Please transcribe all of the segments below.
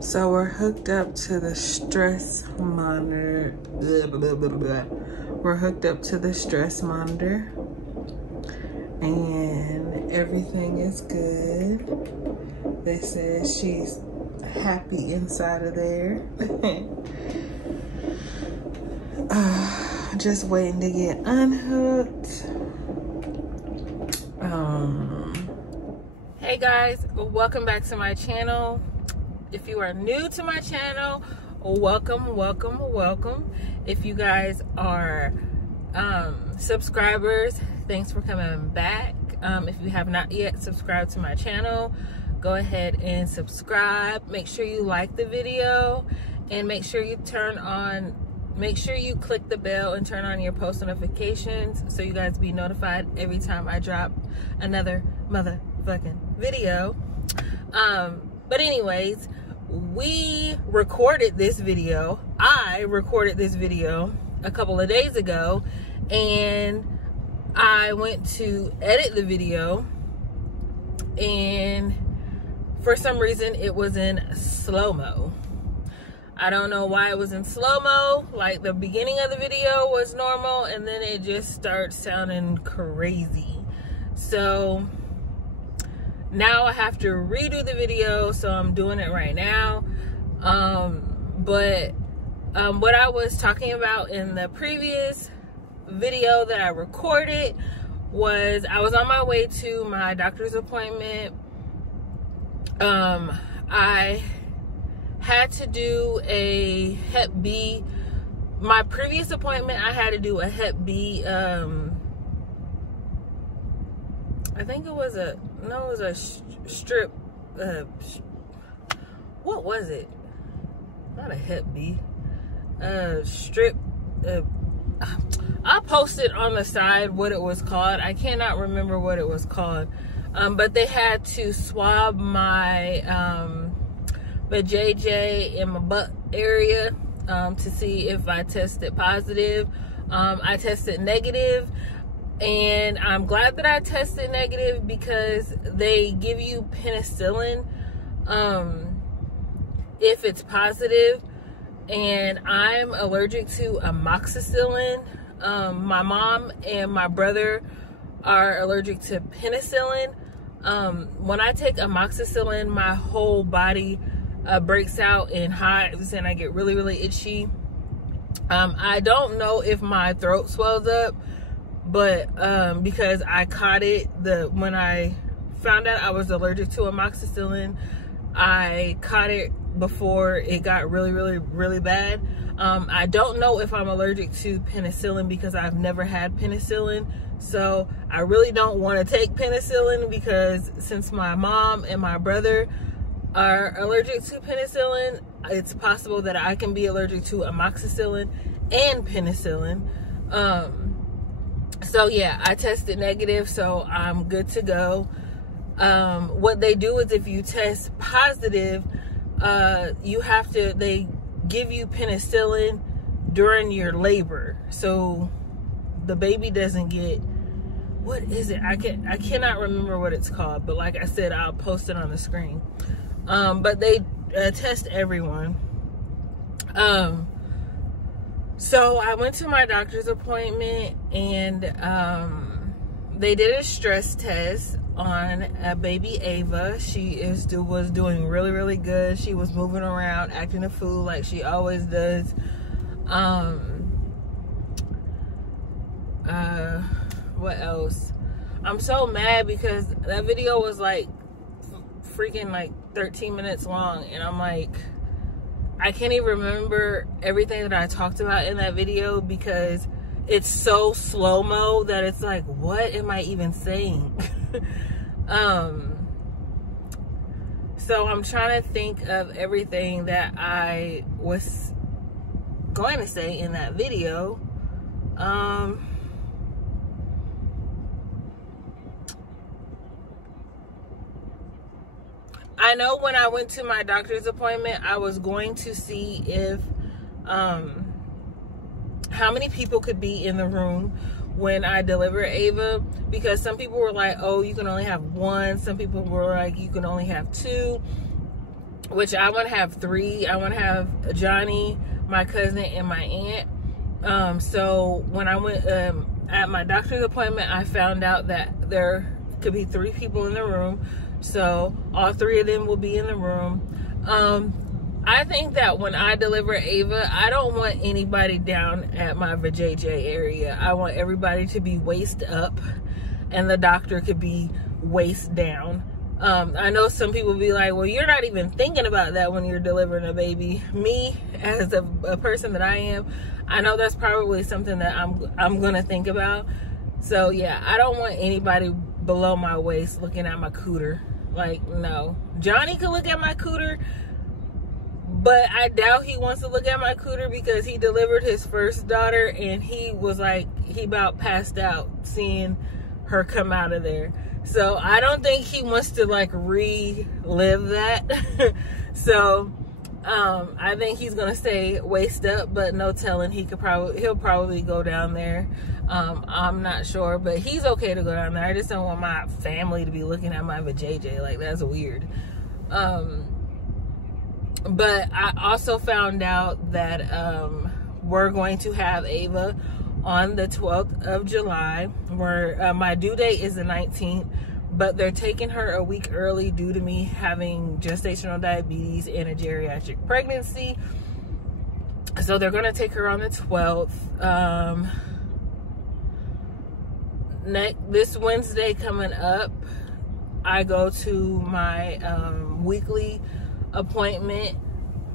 So we're hooked up to the stress monitor. We're hooked up to the stress monitor. And everything is good. They said she's happy inside of there. Just waiting to get unhooked. Hey guys, welcome back to my channel. If you are new to my channel, welcome, welcome, welcome. If you guys are subscribers, thanks for coming back. If you have not yet subscribed to my channel, go ahead and subscribe. Make sure you like the video and make sure you click the bell and turn on your post notifications so you guys be notified every time I drop another motherfucking video. But anyways, I recorded this video a couple of days ago, and I went to edit the video, and for some reason it was in slow-mo. I don't know why it was in slow-mo. Like, the beginning of the video was normal and then it just starts sounding crazy. So now I have to redo the video, so I'm doing it right now. But what I was talking about in the previous video that I recorded was I was on my way to my doctor's appointment. I had to do a Hep B. My previous appointment, I had to do a Hep B. I think it was a strip. What was it? Not a Hep B. Strip. I posted on the side what it was called. I cannot remember what it was called. But they had to swab my JJ in my butt area to see if I tested positive. I tested negative, and I'm glad that I tested negative because they give you penicillin if it's positive, and I'm allergic to amoxicillin. My mom and my brother are allergic to penicillin. When I take amoxicillin, my whole body breaks out in hives and I get really, really itchy. I don't know if my throat swells up, but because I caught it when I found out I was allergic to amoxicillin, I caught it before it got really, really, really bad. I don't know if I'm allergic to penicillin because I've never had penicillin. So I really don't want to take penicillin because since my mom and my brother are allergic to penicillin, it's possible that I can be allergic to amoxicillin and penicillin. So yeah, I tested negative, so I'm good to go. What they do is if you test positive, they give you penicillin during your labor, so the baby doesn't get, what is it? I cannot remember what it's called, but like I said, I'll post it on the screen. But they test everyone. So I went to my doctor's appointment, and they did a stress test on baby Ayvah. She was doing really, really good. She was moving around, acting a fool like she always does. What else? I'm so mad because that video was like freaking like 13 minutes long, and I'm like, I can't even remember everything that I talked about in that video because it's so slow-mo that it's like, what am I even saying? So I'm trying to think of everything that I was going to say in that video. I know when I went to my doctor's appointment, I was going to see if how many people could be in the room when I delivered Ayvah, because some people were like, oh, you can only have one. Some people were like, you can only have two, which I want to have three. I want to have Johnny, my cousin, and my aunt. So when I went at my doctor's appointment, I found out that there could be 3 people in the room. So all 3 of them will be in the room. I think that when I deliver Ayvah, I don't want anybody down at my vajayjay area. I want everybody to be waist up, and the doctor could be waist down. I know some people be like, well, you're not even thinking about that when you're delivering a baby. Me, as a person that I am, I know that's probably something that I'm gonna think about. So yeah, I don't want anybody below my waist looking at my cooter. Like, no. Johnny could look at my cooter, but I doubt he wants to look at my cooter, because he delivered his first daughter and he was like, he about passed out seeing her come out of there. So I don't think he wants to like relive that. So I think he's gonna stay waist up, but no telling, he'll probably go down there. I'm not sure, but he's okay to go down there. I just don't want my family to be looking at my vajayjay. Like, that's weird. But I also found out that we're going to have Ayvah on the 12th of July. Where my due date is the 19th, but they're taking her a week early due to me having gestational diabetes and a geriatric pregnancy. So they're going to take her on the 12th. This Wednesday coming up, I go to my weekly appointment,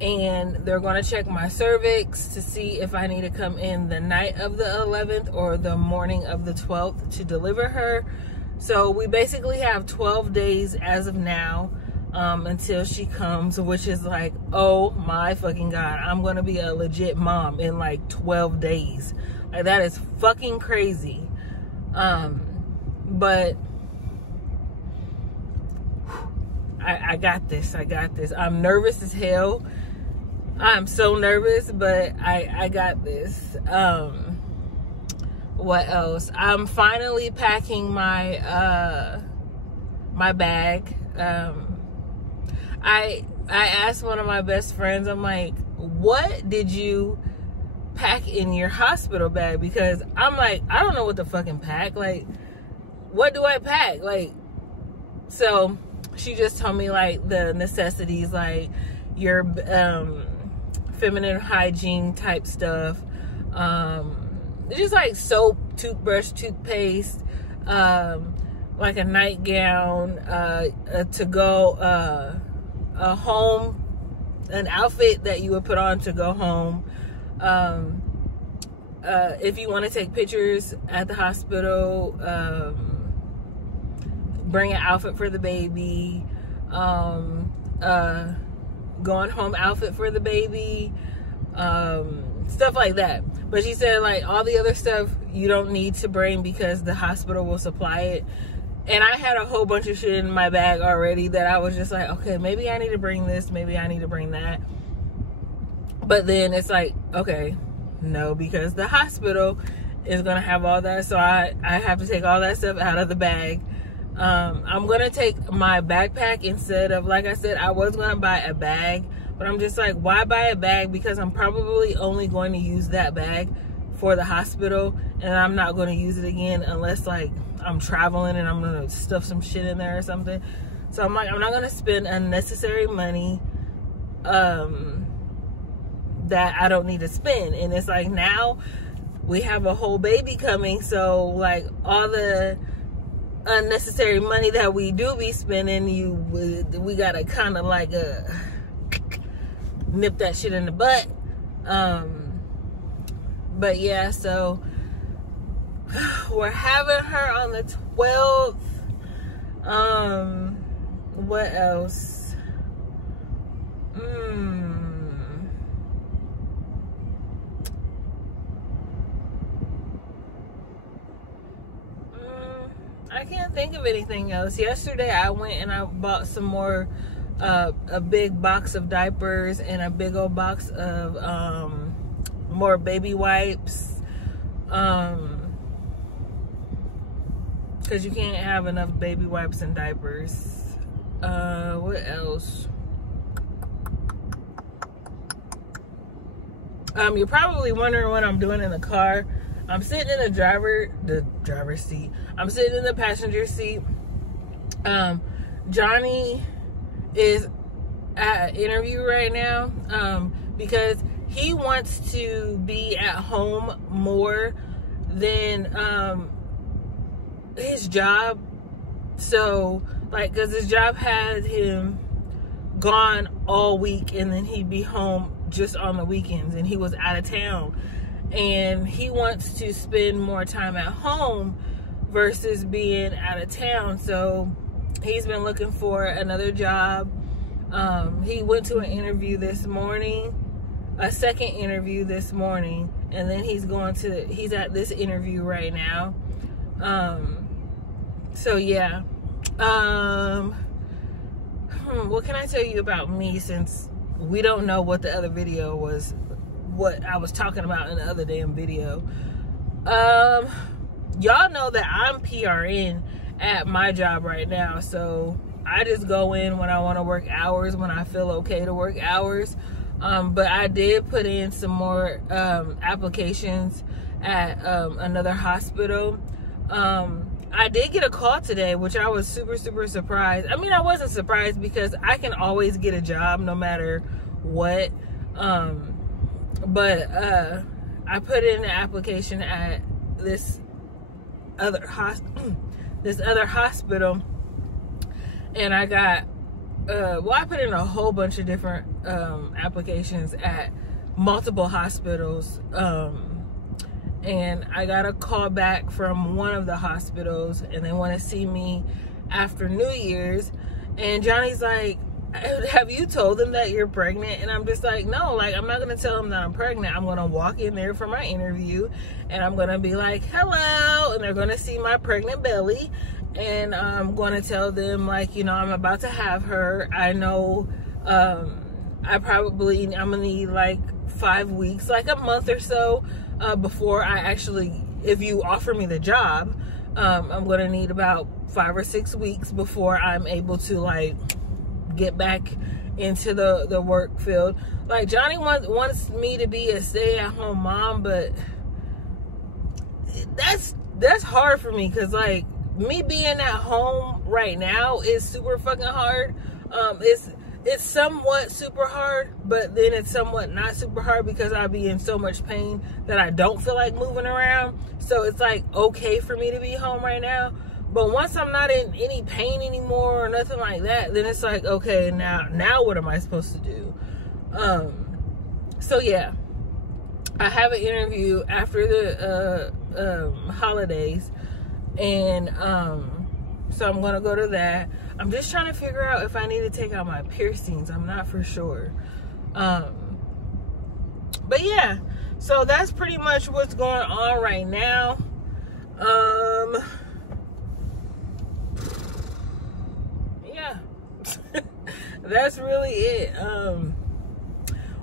and they're going to check my cervix to see if I need to come in the night of the 11th or the morning of the 12th to deliver her. So we basically have 12 days as of now until she comes, which is like, oh my fucking God, I'm going to be a legit mom in like 12 days. Like, that is fucking crazy. But I got this. I got this. I'm nervous as hell. I'm so nervous, but I got this. What else? I'm finally packing my my bag. I asked one of my best friends, I'm like, what did you pack in your hospital bag? Because I'm like, I don't know what to fucking pack. Like, what do I pack? Like, so she just told me like the necessities, like your feminine hygiene type stuff, just like soap, toothbrush, toothpaste, like a nightgown, to go, a home, an outfit that you would put on to go home. If you want to take pictures at the hospital, bring an outfit for the baby, going home outfit for the baby, stuff like that. But she said like all the other stuff you don't need to bring because the hospital will supply it. And I had a whole bunch of shit in my bag already that I was just like, okay, maybe I need to bring this, maybe I need to bring that. But then it's like, okay, no, because the hospital is gonna have all that, so I have to take all that stuff out of the bag. I'm gonna take my backpack instead of, like I said, I was gonna buy a bag, but I'm just like, why buy a bag? Because I'm probably only going to use that bag for the hospital, and I'm not going to use it again unless like I'm traveling and I'm gonna stuff some shit in there or something. So I'm like, I'm not gonna spend unnecessary money that I don't need to spend. And it's like, now we have a whole baby coming, so like all the unnecessary money that we do be spending, we gotta kind of like nip that shit in the butt. But yeah, so we're having her on the 12th. What else? I can't think of anything else. Yesterday I went and I bought some more, a big box of diapers and a big old box of more baby wipes. because you can't have enough baby wipes and diapers. What else? You're probably wondering what I'm doing in the car. I'm sitting in the driver's seat. I'm sitting in the passenger seat. Johnny is at an interview right now because he wants to be at home more than his job. So, like, because his job had him gone all week and then he'd be home just on the weekends, and he was out of town, and he wants to spend more time at home versus being out of town. So he's been looking for another job. He went to an interview this morning, a second interview this morning, and then he's at this interview right now. So yeah. What can I tell you about me, since we don't know what the other video was, what I was talking about in the other damn video? Y'all know that I'm PRN at my job right now, so I just go in when I want to work hours, when I feel okay to work hours. But I did put in some more applications at another hospital. I did get a call today, which I was super surprised. I mean, I wasn't surprised because I can always get a job no matter what. But I put in an application at this other hospital, and I got well, I put in a whole bunch of different applications at multiple hospitals, and I got a call back from one of the hospitals, and they want to see me after New Year's. And Johnny's like, have you told them that you're pregnant? And I'm just like, no, like, I'm not going to tell them that I'm pregnant. I'm going to walk in there for my interview, and I'm going to be like, hello, and they're going to see my pregnant belly, and I'm going to tell them, like, you know, I'm about to have her. I know I'm going to need like 5 weeks, like a month or so, before I actually, if you offer me the job, I'm going to need about 5 or 6 weeks before I'm able to, like, get back into the work field. Like, Johnny wants me to be a stay-at-home mom, but that's hard for me, because, like, me being at home right now is super fucking hard. It's somewhat super hard, but then it's somewhat not super hard because I'll be in so much pain that I don't feel like moving around. So it's like okay for me to be home right now. But once I'm not in any pain anymore or nothing like that, then it's like, okay, now what am I supposed to do? So yeah, I have an interview after the holidays, and so I'm gonna go to that. I'm just trying to figure out if I need to take out my piercings. I'm not for sure. But yeah, so that's pretty much what's going on right now. Yeah, that's really it.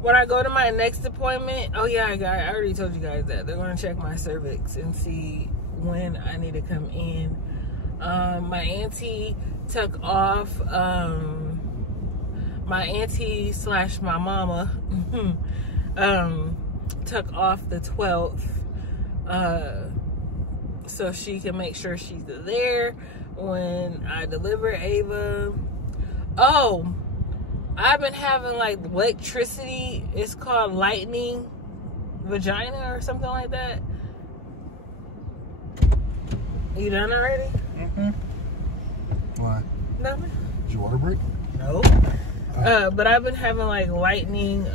When I go to my next appointment, oh yeah, I already told you guys that they're gonna check my cervix and see when I need to come in. My auntie took off, my auntie / my mama took off the 12th, so she can make sure she's there when I deliver Ayvah. Oh, I've been having like electricity. It's called lightning vagina or something like that. You done already? Mm-hmm. Why? Nothing. Did your water break? No. But I've been having like lightning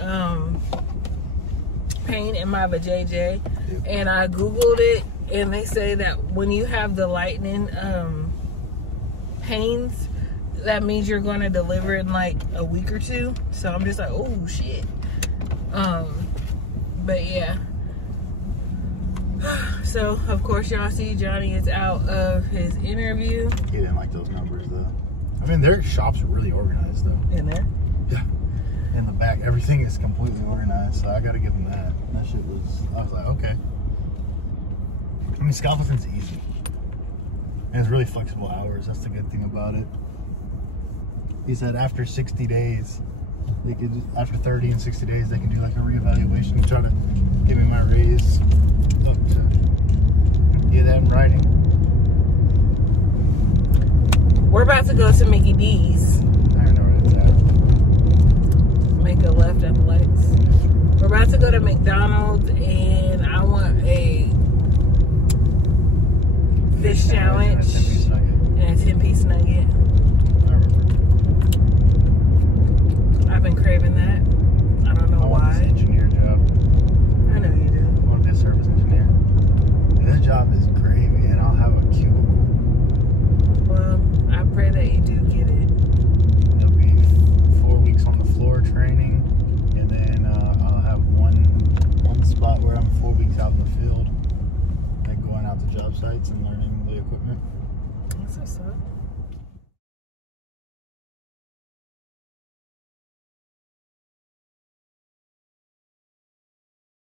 pain in my vajayjay, and I googled it, and they say that when you have the lightning pains, that means you're going to deliver in like a week or two. So I'm just like, oh shit. But yeah. So of course y'all see Johnny is out of his interview. He didn't like those numbers though. I mean, their shop's really organized though. In there? Yeah. In the back, everything is completely organized, so I gotta give him that. That shit was, I was like, okay. I mean, scalp lifting's easy. And it's really flexible hours. That's the good thing about it. He said after 60 days, they could, after 30 and 60 days, they can do like a reevaluation to try to give me my raise up to get that in writing. We're about to go to Mickey D's. I don't know where it's at. Make a left at the lights. We're about to go to McDonald's and I want a fish sandwich and a 10-piece nugget. I've been craving that. I don't know why. I want this engineer job. I know you do. I want to be a service engineer. And this job is gravy, and I'll have a cubicle. Well, I pray that you do get it. It'll be 4 weeks on the floor training, and then I'll have one spot where I'm 4 weeks out in the field, like going out to job sites and learning the